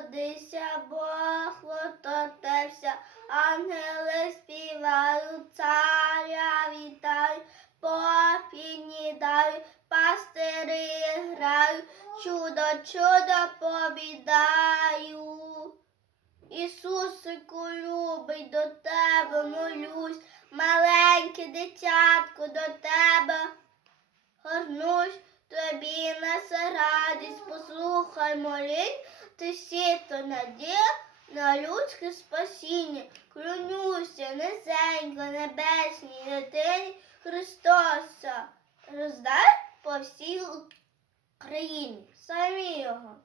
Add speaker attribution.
Speaker 1: родився, Бог лототевся, ангели співають, царя вітають, попіні дають, пастири грають, чудо, чудо побідаю. Ісусику любий, до тебе молюсь, маленьке дитятко до тебе горнусь, тобі несе радість, послухай молень, ти сіто надія на людське спасіння. Клянуся, низенько, небесній дитині Христоса, роздай по всій Україні. Самі його